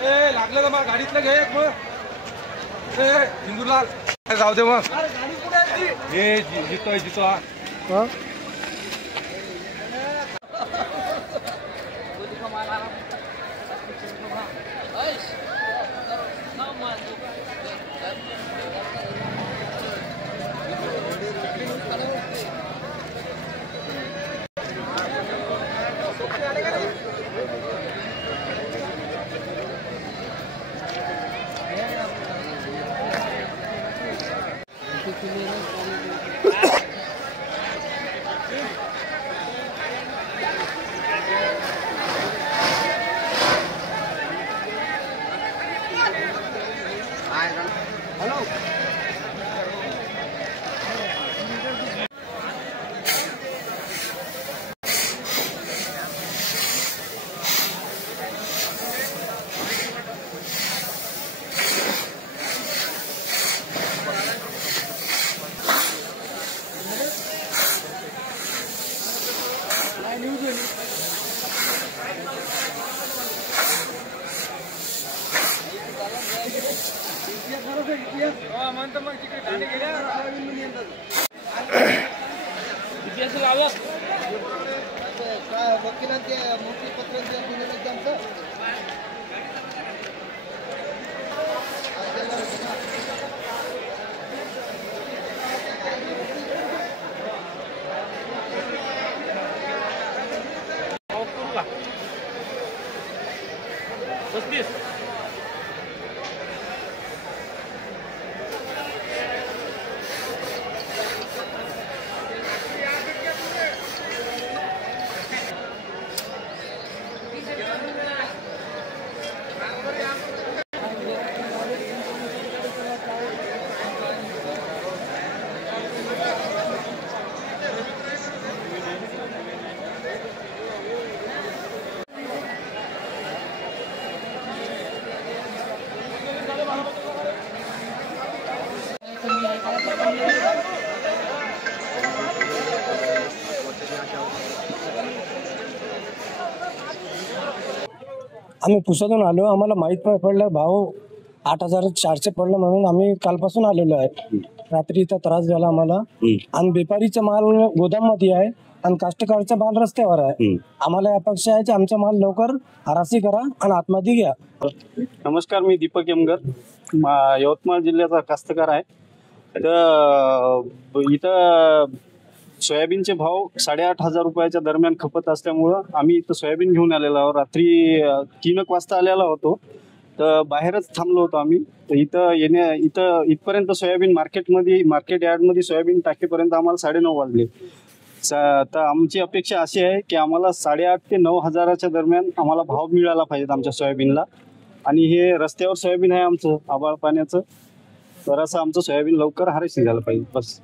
ए लागलं तर मग गाडीतलं घे एक मग ए हिंदूलाल जाऊ दे मग गाडी कुठे आहे ती हे जितो हा वकिलांचे मोठी पत्रांचे एक्झामचं आम्ही पुसातून आलो. आम्हाला माहित पडलं भाव 8,400 पडलं म्हणून आम्ही कालपासून आलेलो आहे. रात्री इथं त्रास झाला आम्हाला आणि व्यापारीचा माल गोदाम मध्ये आहे आणि काष्टकारचा माल रस्त्यावर आहे. आम्हाला अपेक्षा आहे की आमचा माल लवकर हरासी करा आणि आतमध्ये घ्या. नमस्कार, मी दीपक यमगर, यवतमाळ जिल्ह्याचा कास्तकार आहे. तर इथं सोयाबीनचे भाव 8,500 रुपयाच्या दरम्यान खपत असल्यामुळं आम्ही इथं सोयाबीन घेऊन आलेलो आहोत. रात्री 3 वाजता आलेला होतो, तर बाहेरच थांबलो होतो आम्ही. तर इथं इथपर्यंत सोयाबीन मार्केट यार्डमध्ये सोयाबीन टाकेपर्यंत आम्हाला 9:30 वाजले. तर आमची अपेक्षा अशी आहे की आम्हाला 8,500 ते 9,000च्या दरम्यान आम्हाला भाव मिळाला पाहिजेत आमच्या सोयाबीनला. आणि हे रस्त्यावर सोयाबीन आहे आमचं आभाळ पाण्याचं, तर असं आमचं सोयाबीन लवकर हारेसी झालं पाहिजे बस.